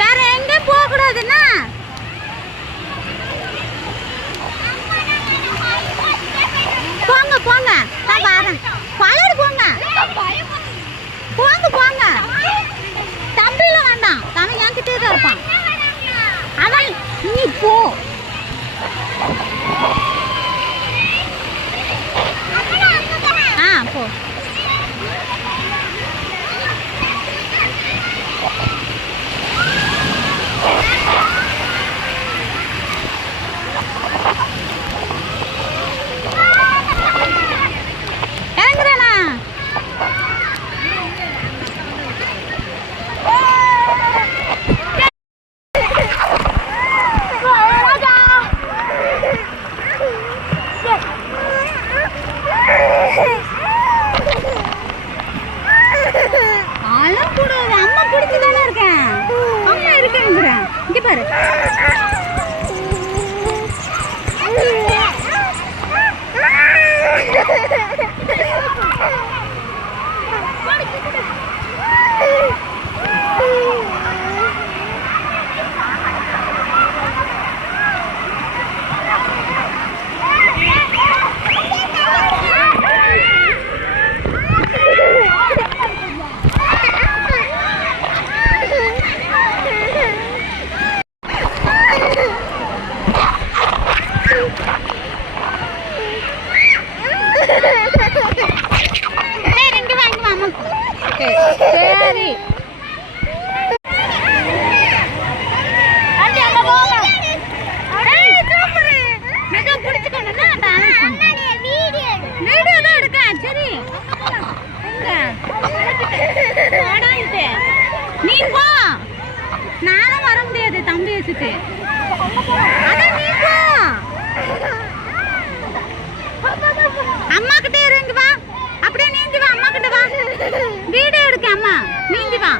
வேற எங்க போக கூடாதுன்னா போங்க போங்க நான் வரேன். பழடு போங்க போங்க போங்க. தம்பியில வேண்டாம், அவன் என்கிட்டே தான் இருப்பான். அவன் நீ போ. போ. இறங்குறேண்ணா. அம்மா பிடிச்சுதானே இருக்கேன். அம்மா இருக்கேங்கிறேன். இங்க பாரு. சரி நீ போ. நானும் வர முடியாது தம்பி வச்சுட்டு. நீ போ. அம்மா கிட்டே இறங்கி வா. அப்படியே நீந்தி வா. அம்மா கிட்ட வா. வீடியோ எடுக்க. அம்மா நீந்தி வா.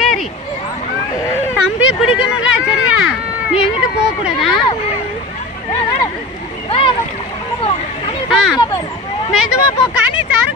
சரி தம்பியை பிடிக்கணும்ல. சரியா, நீ எங்கிட்ட போக கூடாதா? மெதுவா போ. கனி சாரு